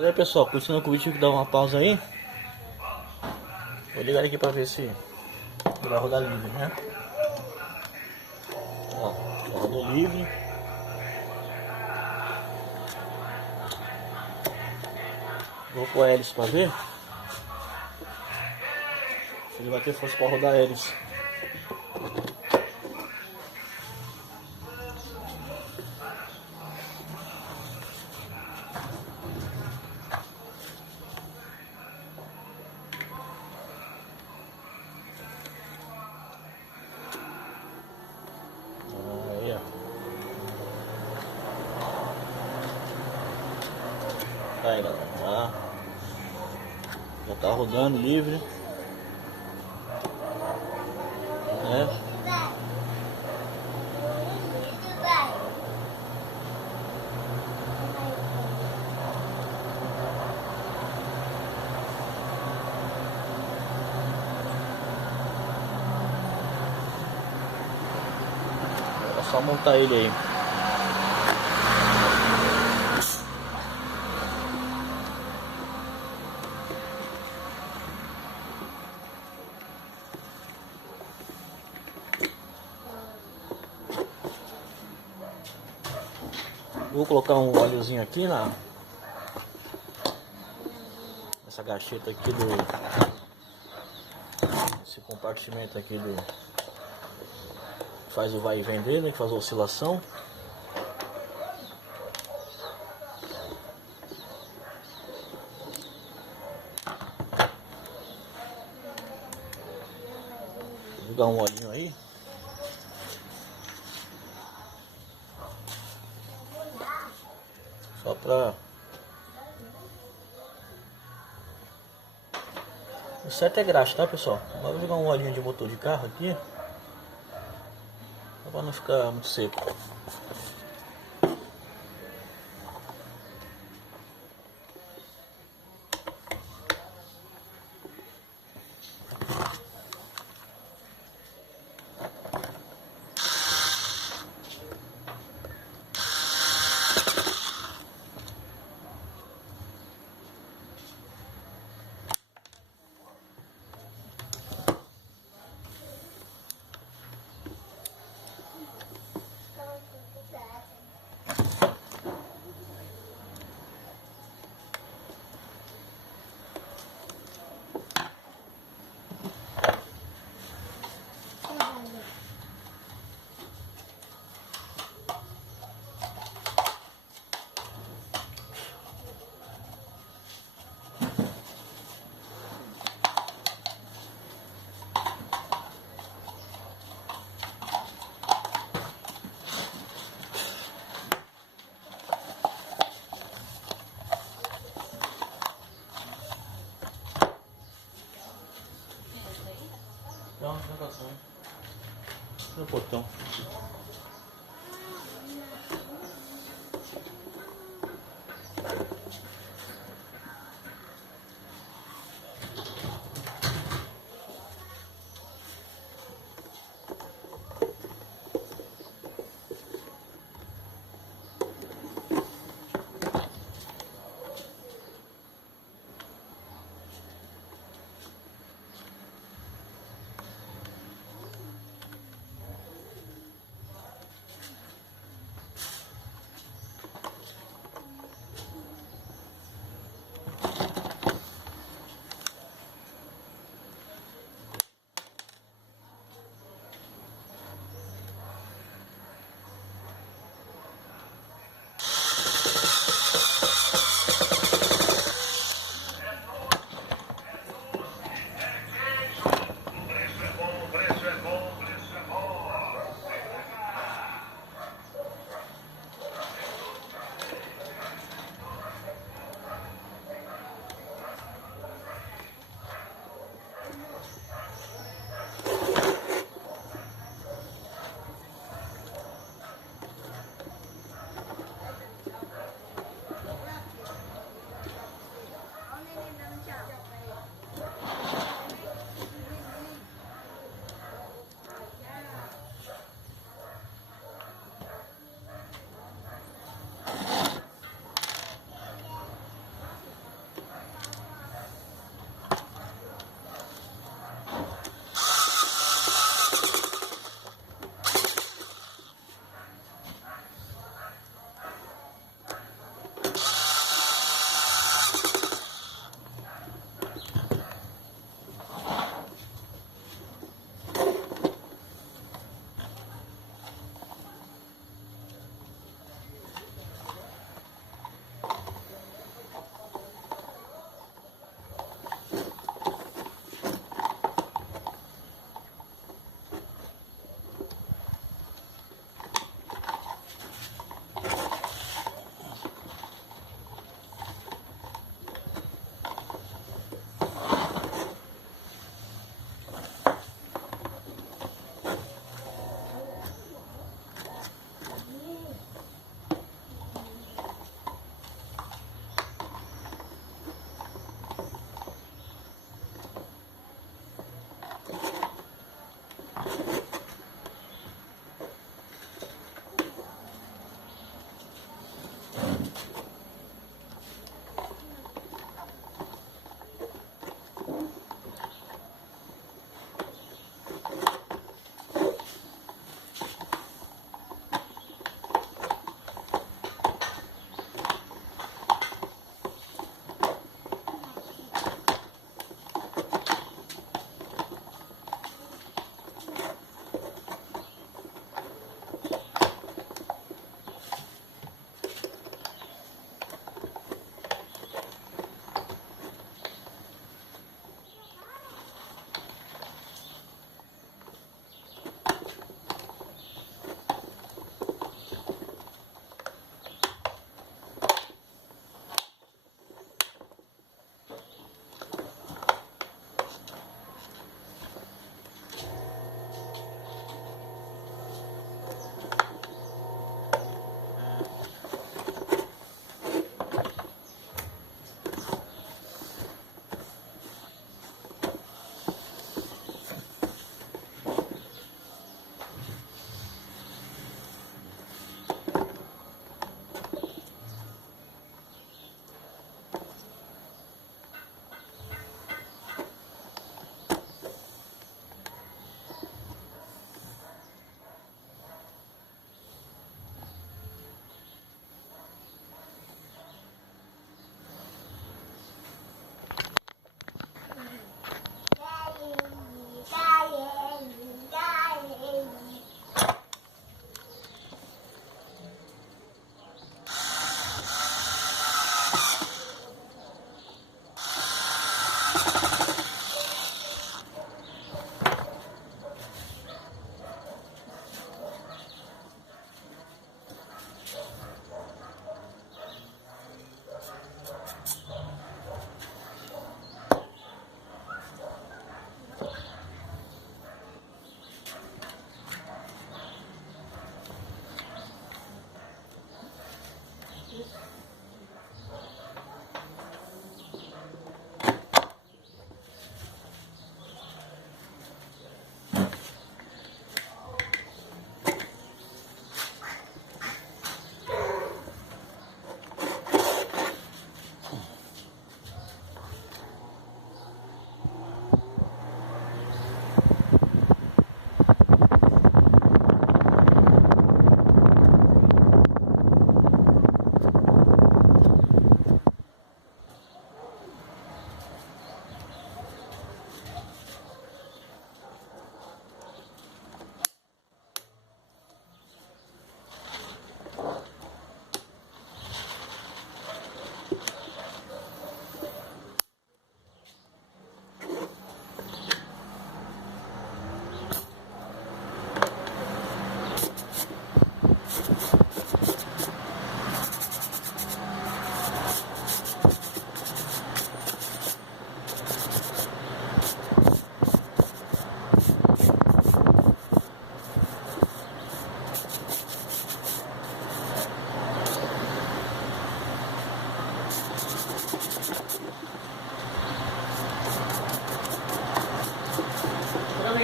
E aí pessoal, continuando com o vídeo, tive que dar uma pausa aí. Vou ligar aqui pra ver se vai rodar livre, né? Ó, já rodou livre. Vou pôr a hélice pra ver se ele vai ter força pra rodar a hélice. Aí, ó. Aí, galera. Já tá rodando livre. Né? É só montar ele aí. Vou colocar um óleozinho aqui nessa gacheta aqui esse compartimento aqui faz o vai e vem dele, né, que faz a oscilação. Vou dar um olhinho aí. Só pra... O certo é graxa, tá pessoal? Agora vou jogar um olhinho de motor de carro aqui, só pra não ficar muito seco. Não, não passou. No portão.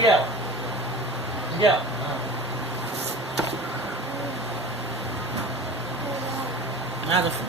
Miguel. Miguel. Nada, filho.